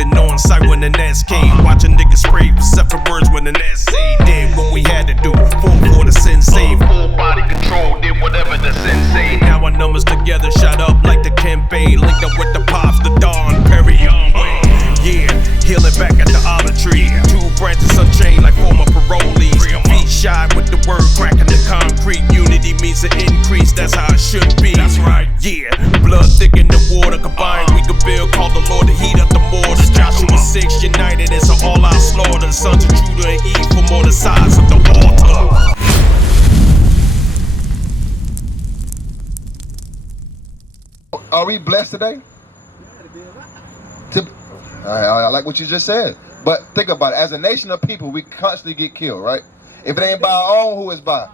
acting on sight when the Nats came. Watching niggas spray for separate words when the Nats say. Did what we had to do, full for the sensei. Full body control, did whatever the sensei. Now our numbers together, shot up like the Kempe. Linked up with the Pops, the Don Perry Young way. Yeah, healing back at the olive tree. 2 branches unchained like former parolees. Feet shot with the word cracking the concrete. Unity means an increase, that's how it should be. That's right. Yeah, blood thick in the water combined. We could build, call the Lord to heat up the mortar. Joshua 6 united, it's an all-out slaughter. Sons of Judah and Eve from all the sides of the altar. Are we blessed today? I like what you just said. But think about it. As a nation of people, we constantly get killed, right? If it ain't by our own, who is by?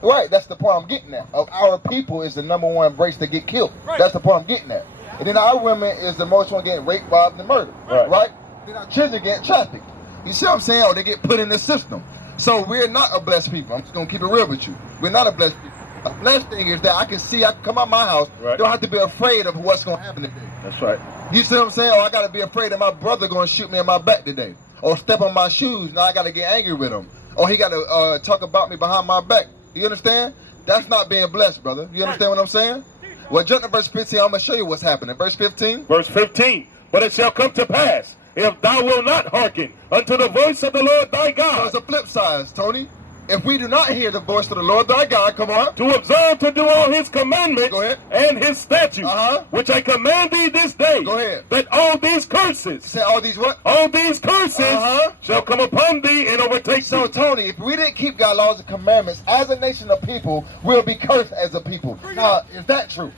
Right, that's the point I'm getting at. Of our people is the #1 race to get killed. That's the point I'm getting at. And then our women is the most one getting raped, robbed, and murdered. Right? Then our children get trafficked. You see what I'm saying? Or they get put in the system. So we're not a blessed people. I'm just going to keep it real with you. We're not a blessed people. A blessed thing is that I can come out my house, don't have to be afraid of what's going to happen today. That's right. You see what I'm saying? Or I got to be afraid that my brother going to shoot me in my back today. Or step on my shoes, now I got to get angry with him. Or he got to talk about me behind my back. You understand? That's not being blessed, brother. You understand what I'm saying? Well, jump to verse 15. I'm going to show you what's happening. Verse 15. Verse 15. But it shall come to pass, if thou wilt not hearken unto the voice of the Lord thy God. So it's a flip side, Tony. If we do not hear the voice of the Lord thy God, come on. To observe to do all his commandments and his statutes, which I command thee this day. Go ahead. That all these curses. Say all these what? All these curses shall come upon thee and overtake so, thee. So Tony, if we didn't keep God's laws and commandments as a nation of people, we'll be cursed as a people. Now, is that true?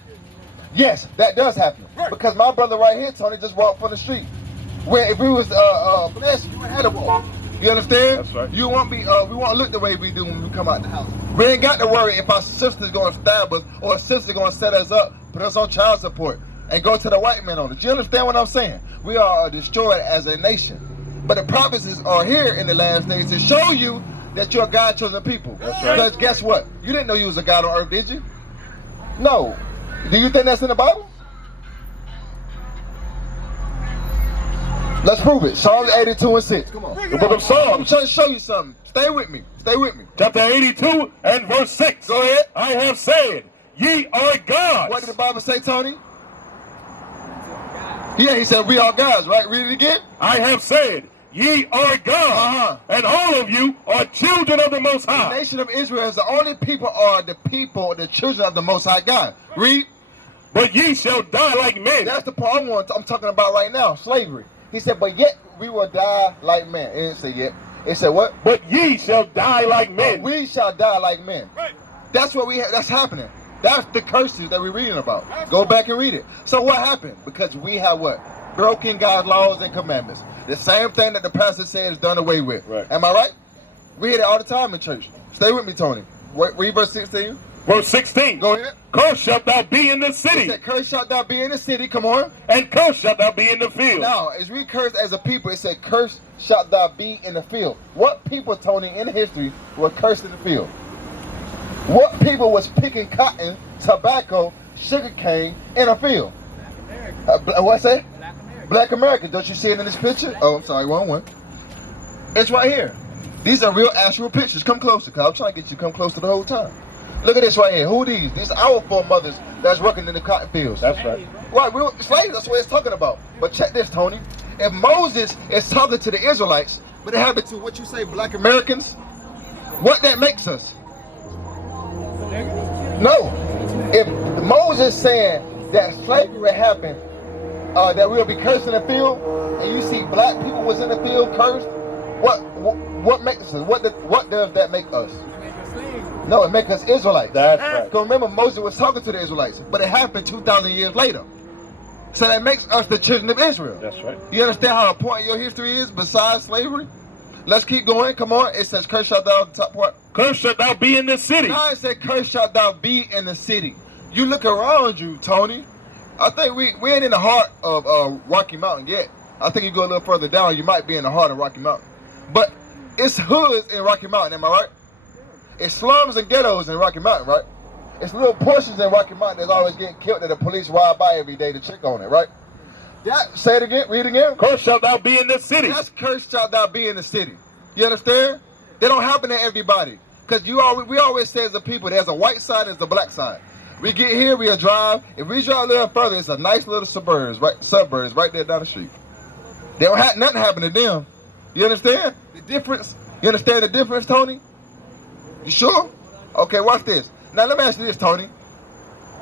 Yes, that does happen. Because my brother right here, Tony, just walked from the street. Where if we was blessed, you had to walk. You understand? That's right. You won't be. We won't look the way we do when we come out the house. We ain't got to worry if our sister's going to stab us or a sister going to set us up, put us on child support, and go to the white man on us. You understand what I'm saying? We are destroyed as a nation. But the promises are here in the last days to show you that you're a God-chosen people. That's right. Because guess what? You didn't know you was a God on earth, did you? No. Do you think that's in the Bible? Let's prove it. Psalms 82 and 6. Come on. The book of Psalms. I'm trying to show you something. Stay with me. Stay with me. Chapter 82 and verse 6. Go ahead. I have said, ye are gods. What did the Bible say, Tony? Yeah, he said we are gods, right? Read it again. I have said, ye are gods, and all of you are children of the Most High. The nation of Israel is the only people are the people, the children of the Most High God. Read. But ye shall die like men. That's the part I'm talking about right now, slavery. He said, but yet we will die like men. It didn't say yet. It said what? But ye shall die like men. We shall die like men. Right. That's what that's happening. That's the curses that we're reading about. Go back and read it. So what happened? Because we have what? Broken God's laws and commandments. The same thing that the pastor said is done away with. Right. Am I right? We hear it all the time in church. Stay with me, Tony. Read verse 16. Verse 16. Go ahead. Cursed shalt thou be in the city. It said, cursed shalt thou be in the city. Come on. And cursed shalt thou be in the field. Now, as we cursed as a people, it said, cursed shalt thou be in the field. What people, Tony, in history were cursed in the field? What people was picking cotton, tobacco, sugarcane in a field? What's that? Black Americans. Black Americans. Don't you see it in this picture? Oh, I'm sorry, wrong one. It's right here. These are real, actual pictures. Come closer, cuz I'm trying to get you to come closer the whole time. Look at this right here. Who are these? These are our foremothers that's working in the cotton fields. That's right. Right, real slaves, that's what it's talking about. But check this, Tony. If Moses is talking to the Israelites, but it happened to what you say, Black Americans, what that makes us? No. If Moses saying that slavery happened, that we'll be cursed in the field, and you see black people was in the field cursed, what makes us? What does that make us? No, it makes us Israelites. That's right. Because remember, Moses was talking to the Israelites, but it happened 2,000 years later. So that makes us the children of Israel. That's right. You understand how important your history is besides slavery? Let's keep going. Come on. It says, cursed shalt thou, top part. Cursed shalt thou be in the city. Now it said, cursed shalt thou be in the city. You look around you, Tony. I think we ain't in the heart of Rocky Mountain yet. I think you go a little further down, you might be in the heart of Rocky Mountain. But it's hoods in Rocky Mountain, am I right? It's slums and ghettos in Rocky Mountain, right? It's little portions in Rocky Mountain that's always getting killed that the police ride by every day to check on it, right? That, say it again, read it again. Cursed shalt thou be in the city. That's cursed shalt thou be in the city. You understand? They don't happen to everybody. Because we always say as a people, there's a white side, there's a black side. We get here, we'll drive. If we drive a little further, it's a nice little suburbs right there down the street. They don't have nothing happen to them. You understand the difference? You understand the difference, Tony? You sure? Okay, watch this. Now let me ask you this, Tony.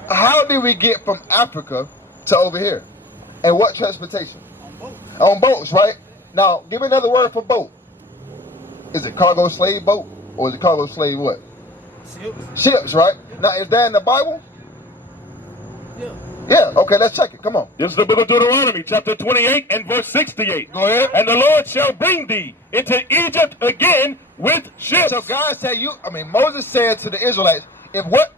How did we get from Africa to over here? And what transportation? On boats, right? Now, give me another word for boat. Is it cargo slave boat? Or is it cargo slave what? Ships, right? Now, is that in the Bible? Yeah, okay, let's check it. Come on. This is the book of Deuteronomy, chapter 28 and verse 68. Go ahead. And the Lord shall bring thee into Egypt again with ships. So God said Moses said to the Israelites, if what?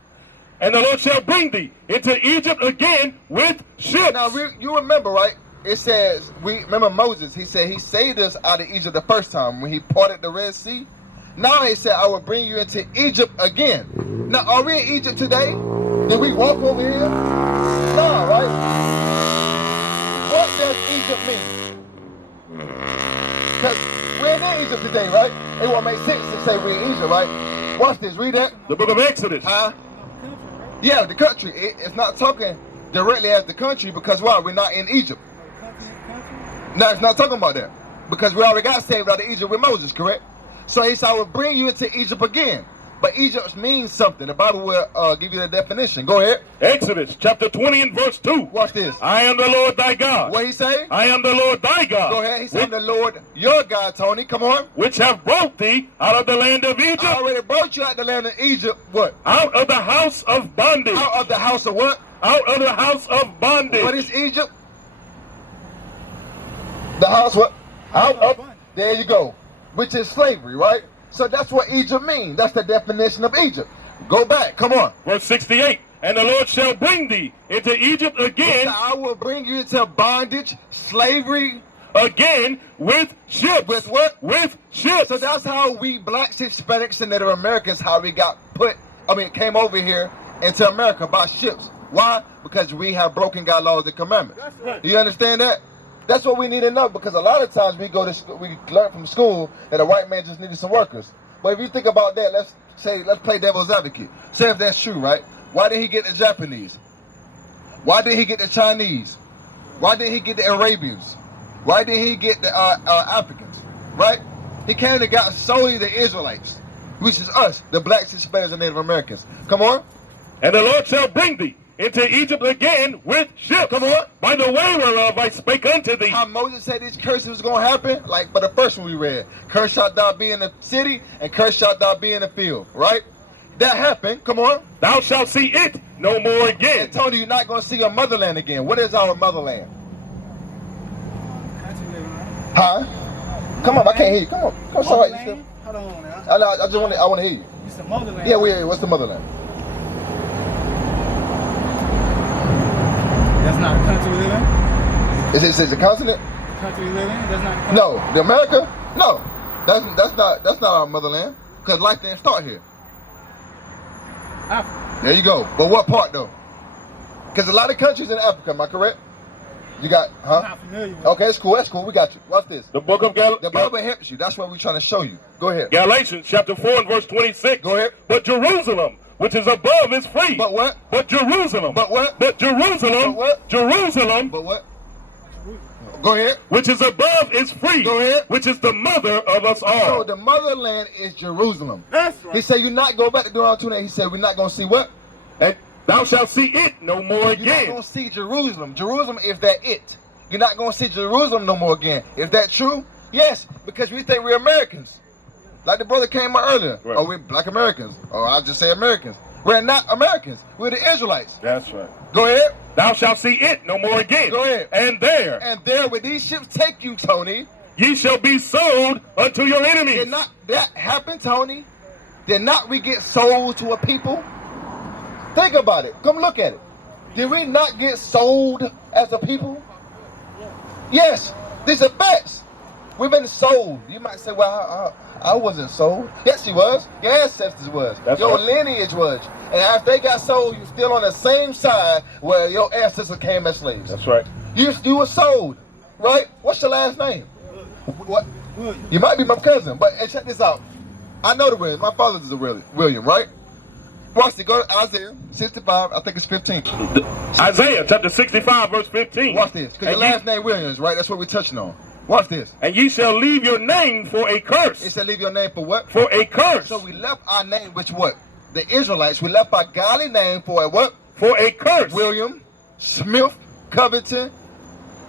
And the Lord shall bring thee into Egypt again with ships. Now, you remember, right? It says, remember Moses, he said he saved us out of Egypt the first time when he parted the Red Sea. Now he said, I will bring you into Egypt again. Now, are we in Egypt today? Did we walk over here? No, right? What does Egypt mean? Because we're in Egypt today, right? It won't make sense to say we're in Egypt, right? Watch this, read that. The book of Exodus. Yeah, the country. It's not talking directly as the country because why? We're not in Egypt. No, it's not talking about that. Because we already got saved out of Egypt with Moses, correct? So he said, I will bring you into Egypt again. But Egypt means something. The Bible will give you the definition. Go ahead. Exodus chapter 20 and verse 2. Watch this. I am the Lord thy God. What he say? I am the Lord thy God. Go ahead. He said, I'm the Lord your God, Tony. Come on. Which have brought thee out of the land of Egypt. I already brought you out of the land of Egypt. What? Out of the house of bondage. Out of the house of what? Out of the house of bondage. What is Egypt? The house what? Out of. There you go. Which is slavery, right? So that's what Egypt means. That's the definition of Egypt. Go back. Come on. Verse 68. And the Lord shall bring thee into Egypt again. I will bring you into bondage, slavery. Again with ships. With what? With ships. So that's how we blacks, Hispanics, and Native Americans, how we got came over here into America by ships. Why? Because we have broken God's laws and commandments. Right. You understand that? That's what we need to know, because a lot of times we go to school, we learn from school that a white man just needed some workers. But if you think about that, let's play devil's advocate. Say if that's true, right? Why did he get the Japanese? Why did he get the Chinese? Why did he get the Arabians? Why did he get the Africans? Right? He came and got solely the Israelites, which is us, the blacks, Hispanics, and Native Americans. Come on. And the Lord shall bring thee into Egypt again with ships. Come on. By the way whereof I spake unto thee. How Moses said these curses was going to happen, like for the first one we read. Cursed shalt thou be in the city, and cursed shalt thou be in the field. Right? That happened. Come on. Thou shalt see it no more again. And Tony, you're not going to see your motherland again. What is our motherland? Huh? Come on, I can't hear you. Come on. Come on. Hold on now. I want to hear you. It's the motherland. Yeah, what's the motherland? That's not the country we live in? Is it a continent? The country we live in? That's not the country? No. The America? No. That's not our motherland. Because life didn't start here. Africa. There you go. But what part though? Because a lot of countries in Africa, am I correct? You got, huh? I'm not familiar with Okay, it's cool. That's cool. We got you. Watch this. The book of The Bible helps you. That's what we're trying to show you. Go ahead. Galatians chapter 4 and verse 26. Go ahead. But Jerusalem, which is above, is free. But what? But Jerusalem. But what? But Jerusalem. But what? Jerusalem. But what? Go ahead. Which is above is free. Go ahead. Which is the mother of us all. So the motherland is Jerusalem. That's right. He said, you're not go back to Deuteronomy 28. He said, we're not going to see what? And thou shalt see it no more You're not again. going to see Jerusalem. Jerusalem is that it. You're not going to see Jerusalem no more again. Is that true? Yes, because we think we're Americans. Like the brother came out earlier. Right. Or we're black Americans. Or I'll just say Americans. We're not Americans. We're the Israelites. That's right. Go ahead. Thou shalt see it no more again. Go ahead. And there where these ships take you, Tony, ye shall be sold unto your enemies. did not that happen, Tony? Did not we get sold to a people? Think about it. Come look at it. Did we not get sold as a people? Yes. These are facts. We've been sold. You might say, well, I wasn't sold. Yes, you was. Your ancestors was. That's your right. lineage was. And after they got sold, you're still on the same side where your ancestors came as slaves. That's right. You were sold, right? What's your last name? What? You might be my cousin, but hey, check this out. I know the Williams. My father's a William, right? Watch it. Go to Isaiah 65. I think it's 15. Isaiah chapter 65, verse 15. Watch this. Because your last name Williams, right? That's what we're touching on. Watch this. And ye shall leave your name for a curse. It said leave your name for what? For a curse. So we left our name, which what? The Israelites. We left our godly name for a what? For a curse. William, Smith, Covington.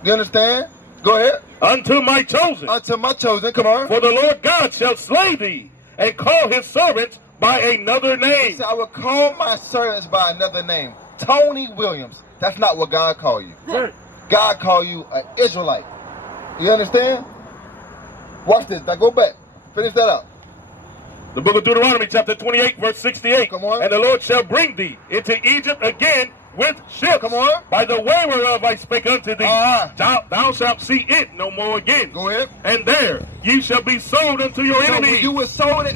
You understand? Go ahead. Unto my chosen. Unto my chosen. Come on. For the Lord God shall slay thee, and call his servants by another name. He said, I will call my servants by another name. Tony Williams. That's not what God called you. Right. God called you an Israelite. You understand? Watch this. Now go back. Finish that out. The book of Deuteronomy chapter 28, verse 68. Come on. And the Lord shall bring thee into Egypt again with ships. Come on. By the way whereof I spake unto thee. Thou shalt see it no more again. Go ahead. And there ye shall be sold unto your enemies. You were sold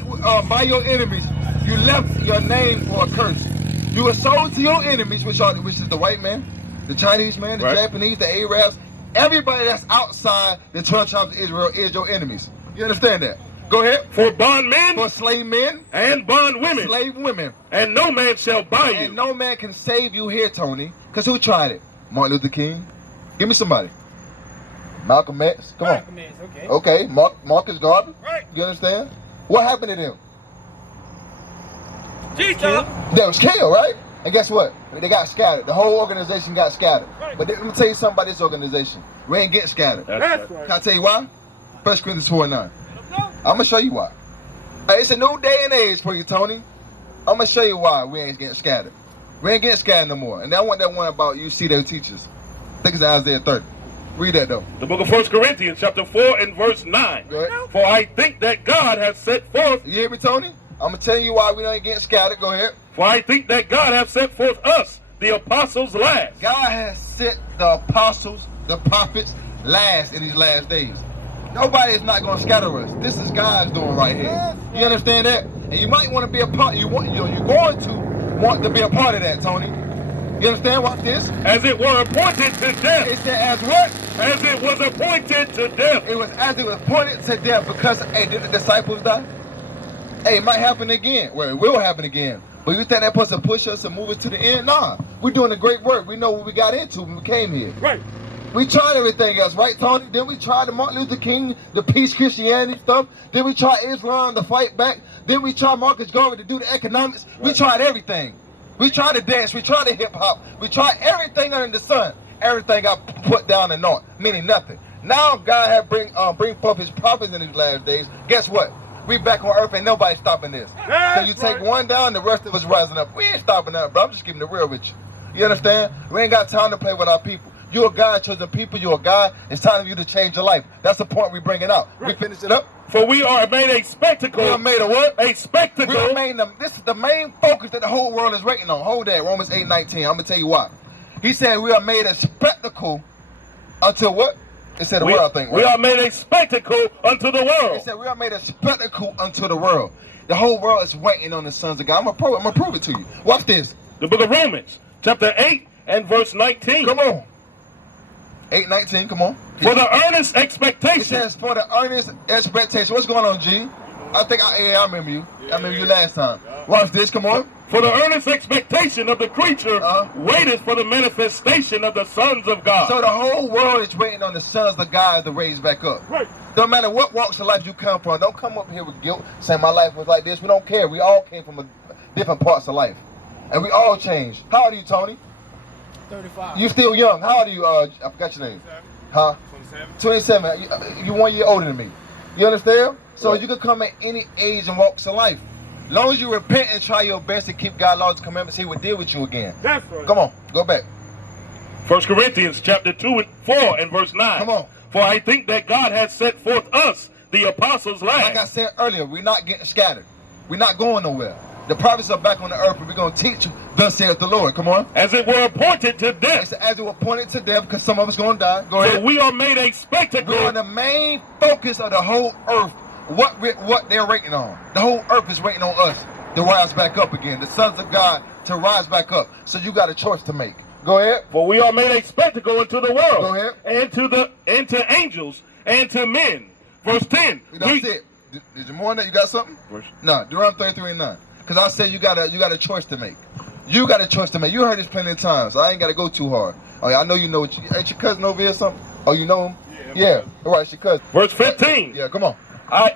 by your enemies. You left your name for a curse. You were sold to your enemies, which is the white man, the Chinese man, the Japanese, the Arabs. Everybody that's outside the 12 tribes of Israel is your enemies. You understand that? Go ahead. For bondmen. For slave men. And bondwomen. Slave women. And no man shall buy you. And no man can save you here, Tony. Because who tried it? Martin Luther King. Give me somebody. Malcolm X. Come on. Malcolm X, okay. Okay. Marcus Garvey. Right. You understand? What happened to them? Jesus. They was killed, right? And guess what? They got scattered. The whole organization got scattered. Right. But let me tell you something about this organization. We ain't getting scattered. That's right. Can I tell you why? 1 Corinthians 4:9. I'm going to show you why. Hey, it's a new day and age for you, Tony. I'm going to show you why we ain't getting scattered. We ain't getting scattered no more. And I want that one about you see their teachers. I think it's Isaiah 30. Read that, though. The book of 1 Corinthians chapter 4 and verse 9. Go ahead. For I think that God has set forth. You hear me, Tony? I'm going to tell you why we ain't getting scattered. Go ahead. For I think that God has set forth us, the apostles, last. God has set the apostles, the prophets, last in these last days. Nobody is not going to scatter us. This is God's doing right here. You understand that? And you might want to be a part. You're going to want to be a part of that, Tony. You understand? Watch this. As it were appointed to death. It said, as what? As it was appointed to death. It was as it was appointed to death because, hey, did the disciples die? Hey, it might happen again. Well, it will happen again. But you think that person push us and move us to the end? Nah. We're doing a great work. We know what we got into when we came here. Right. We tried everything else, right, Tony? Then we tried the Martin Luther King, the peace Christianity stuff. Then we tried Islam to fight back. Then we tried Marcus Garvey to do the economics. Right. We tried everything. We tried to dance. We tried the hip hop. We tried everything under the sun. Everything got put down and naught, meaning nothing. Now God had bring forth his prophets in these last days. Guess what? We back on earth, and nobody's stopping this. So you take one down, the rest of us rising up. We ain't stopping that, bro. I'm just keeping it real with you. You understand? We ain't got time to play with our people. You're a God, chosen people. You're a God. It's time for you to change your life. That's the point we're bringing out. Right. We finish it up. For we are made a spectacle. We are made a what? A spectacle. We are made this is the main focus that the whole world is waiting on. Hold that. Romans 8:19. I'm going to tell you why. He said we are made a spectacle unto what? It said the world, I think. Right? We are made a spectacle unto the world. It said we are made a spectacle unto the world. The whole world is waiting on the sons of God. I'm going to prove it to you. Watch this. The book of Romans, chapter 8 and verse 19. Come on. 8:19, come on. For the earnest expectation. It says for the earnest expectation. What's going on, G? I remember you. I remember you last time. Watch this, come on. For the earnest expectation of the creature waiteth for the manifestation of the sons of God. So the whole world is waiting on the sons of God to raise back up. Right. Don't matter what walks of life you come from. Don't come up here with guilt, saying my life was like this. We don't care. We all came from different parts of life. And we all changed. How old are you, Tony? 35. You still young. How old are you? I forgot your name. 27. Huh? 27. You 1 year older than me. You understand? So you can come at any age and walks of life. As long as you repent and try your best to keep God's laws and commandments, he will deal with you again. That's right. Come on, go back. 1 Corinthians chapter 2 and 4 and verse 9. Come on. For I think that God has set forth us, the apostles, last. Like I said earlier, we're not getting scattered. We're not going nowhere. The prophets are back on the earth, and we're going to teach you, thus saith the Lord. Come on. As it were appointed to death. As it were appointed to death, because some of us going to die. Go so ahead. we are made a spectacle. We are the main focus of the whole earth. What they're waiting on. The whole earth is waiting on us to rise back up again. The sons of God to rise back up. So you got a choice to make. Go ahead. For we are made a spectacle into the world. Go ahead. And to angels and to men. Verse 10. That's it. Did you more than that? You got something? No, Deuteronomy 33:9. Because I said you got a choice to make. You got a choice to make. You heard this plenty of times. I ain't got to go too hard. Oh, yeah, I know you know. Ain't your cousin over here or something? Oh, you know him? Yeah. All right, it's your cousin. Verse 15. Yeah, come on. I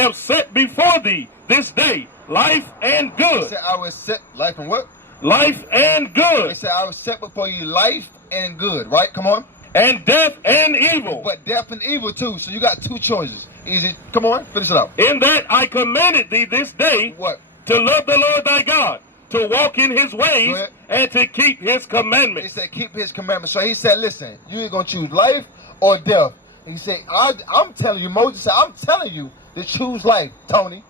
have set before thee this day life and He good. said I will set life and what? Life and He good. said I will set before you life and good, right? Come on. And death and evil. But death and evil too. So you got two choices. Easy. Come on, finish it out. In that I commanded thee this day What? to love the Lord thy God, to walk in his Go ways, ahead. and to keep his He commandments. said keep his commandments. So he said, listen, you ain't gonna choose life or death. He said, I'm telling you, Moses said, I'm telling you to choose life, Tony.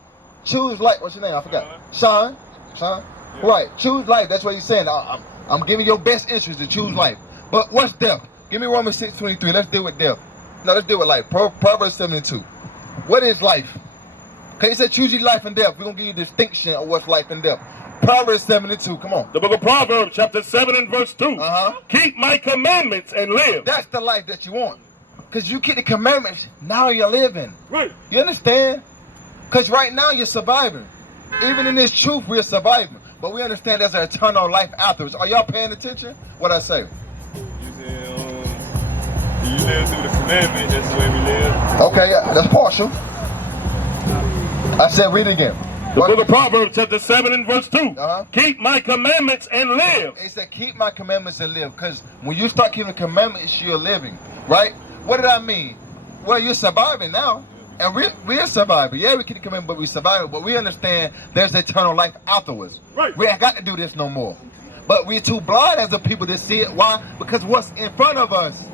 Choose life. What's your name? I forgot. Sean. Yeah. Right. Choose life. That's what he's saying. I'm giving your best interest to choose life. But what's death? Give me Romans 6:23. Let's deal with death. No, let's deal with life. Proverbs 72. What is life? Okay, he said choose your life and death. We're gonna give you a distinction of what's life and death. Proverbs 72. Come on. The book of Proverbs, chapter 7 and verse 2. Uh-huh. Keep my commandments and live. That's the life that you want. Because you keep the commandments, now you're living. Right. You understand? Because right now you're surviving. Even in this truth, we're surviving. But we understand there's an eternal life afterwards. Are y'all paying attention? What I say? You live through the commandment, that's the way we live. Okay, that's partial. I said read it again. The book of Proverbs, chapter 7 and verse 2. Uh-huh. Keep my commandments and live. It said keep my commandments and live. Because when you start keeping commandments, you're living. Right? What did I mean? Well, you're surviving now. And we're surviving. Yeah, we keep the commandment, but we're surviving. But we understand there's eternal life afterwards. Right. We ain't got to do this no more. But we're too blind as a people to see it. Why? Because what's in front of us.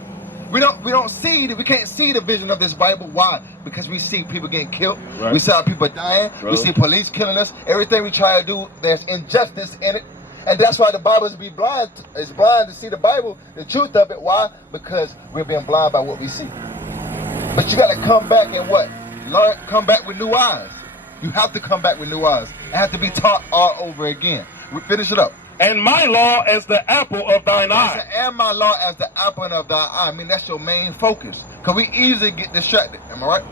We don't see it. We can't see the vision of this Bible. Why? Because we see people getting killed. Right. We see our people dying. Right. We see police killing us. Everything we try to do, there's injustice in it. And that's why the Bible is blind to see the Bible, the truth of it. Why? Because we're being blind by what we see. But you got to come back and what? Learn, come back with new eyes. You have to come back with new eyes. It has to be taught all over again. We finish it up. And my law as the apple of thine eye. And my law as the apple of thy eye. I mean, that's your main focus. Because we easily get distracted. Am I right?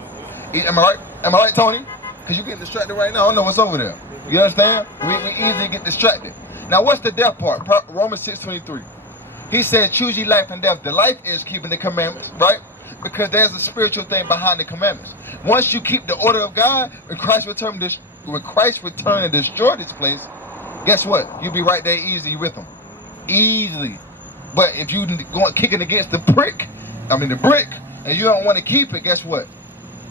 Am I right? Am I right, Tony? Because you're getting distracted right now. I don't know what's over there. You understand? We easily get distracted. Now, what's the death part? Romans 6:23. He said, choose ye life and death. The life is keeping the commandments, right? Because there's a spiritual thing behind the commandments. Once you keep the order of God, when Christ return and destroy this place, guess what? You'll be right there easy with them. Easily. But if you going kicking against the brick, and you don't want to keep it, guess what?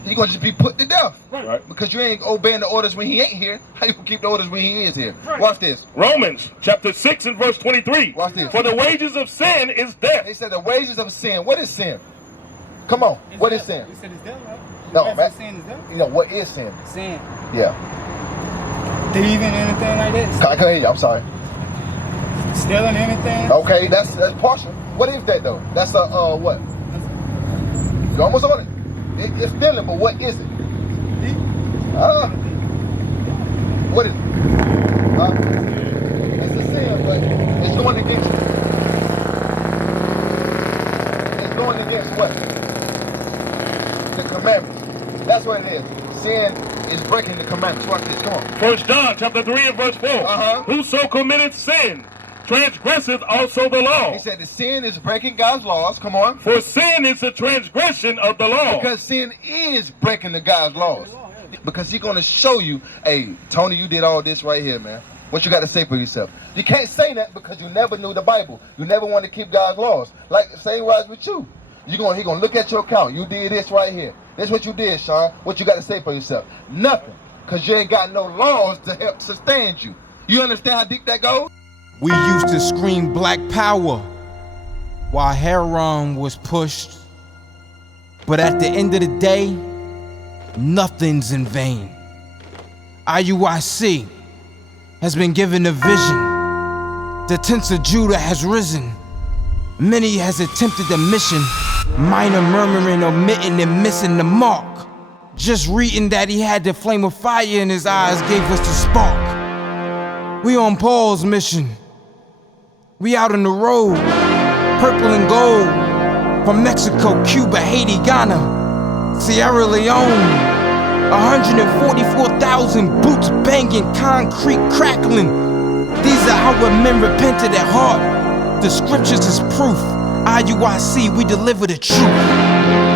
You're going to just be put to death. Right. Because you ain't obeying the orders when he ain't here. How you going to keep the orders when he is here? Right. Watch this. Romans chapter 6 and verse 23. Watch this. For the wages of sin is death. They said the wages of sin. What is sin? Come on. What is sin? You said it's death, right? No, man. Sin is death? You know, what is sin? Sin. Yeah. Thieving, anything like that? I can't hear you. I'm sorry. Stealing anything? Okay, that's partial. What is that, though? That's what? You're almost on it. It's stealing, but what is it? What is it? It's a sin, but it's going against you. It's going against what? The commandments. That's what it is. Sin is breaking the commandments. Watch this. Come on. 1 John chapter 3 and verse 4. Uh-huh. Whoso committeth sin transgresseth also the law. He said the sin is breaking God's laws. Come on. For sin is the transgression of the law. Because sin is breaking the God's laws. Because he's going to show you, hey, Tony, you did all this right here, man. What you got to say for yourself? You can't say that because you never knew the Bible. You never want to keep God's laws. Like same wise with you. He going to look at your account. You did this right here. That's what you did, Sean. What you got to say for yourself? Nothing. Because you ain't got no laws to help sustain you. You understand how deep that goes? We used to scream black power while heroin was pushed. But at the end of the day, nothing's in vain. IUIC has been given a vision. The tents of Judah has risen. Many has attempted the mission. Minor murmuring, omitting, and missing the mark. Just reading that he had the flame of fire in his eyes gave us the spark. We on Paul's mission. We out on the road, purple and gold. From Mexico, Cuba, Haiti, Ghana, Sierra Leone. 144,000 boots banging, concrete crackling. These are our men repented at heart. The scriptures is proof. IUIC, we deliver the truth.